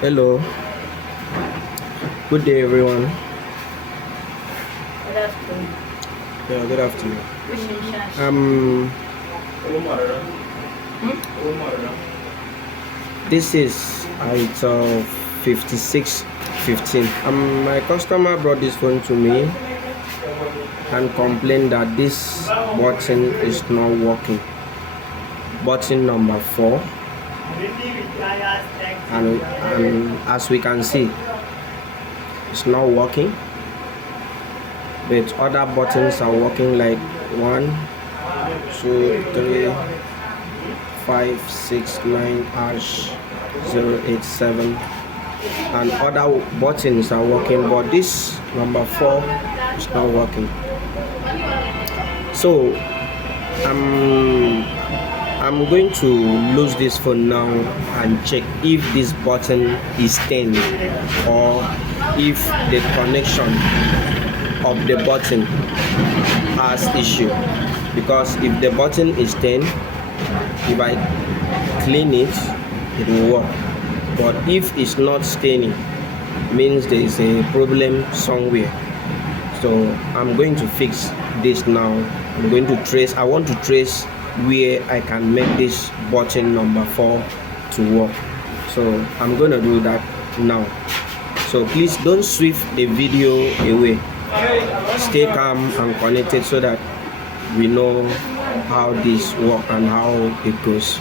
Hello, good day everyone. Good afternoon. Yeah, good afternoon. Wishisha. Um, this is Itel 5615. My customer brought this phone to me and complained that this button is not working. Button number 4, and as we can see, it's not working. But other buttons are working, like 1, 2, 3, 5, 6, 9, hash, 0, 8, 7, and other buttons are working, but this number 4 is not working. So I'm going to lose this phone now and check if this button is turned or if the connection of the button has issue. Because if the button is turned, if I clean it, it will work. But if it's not staining, means there is a problem somewhere. So I'm going to fix this now. I want to trace where I can make this button number 4 to work. So I'm going to do that now. So please don't swift the video away. Stay calm and connected so that we know how this works and how it goes.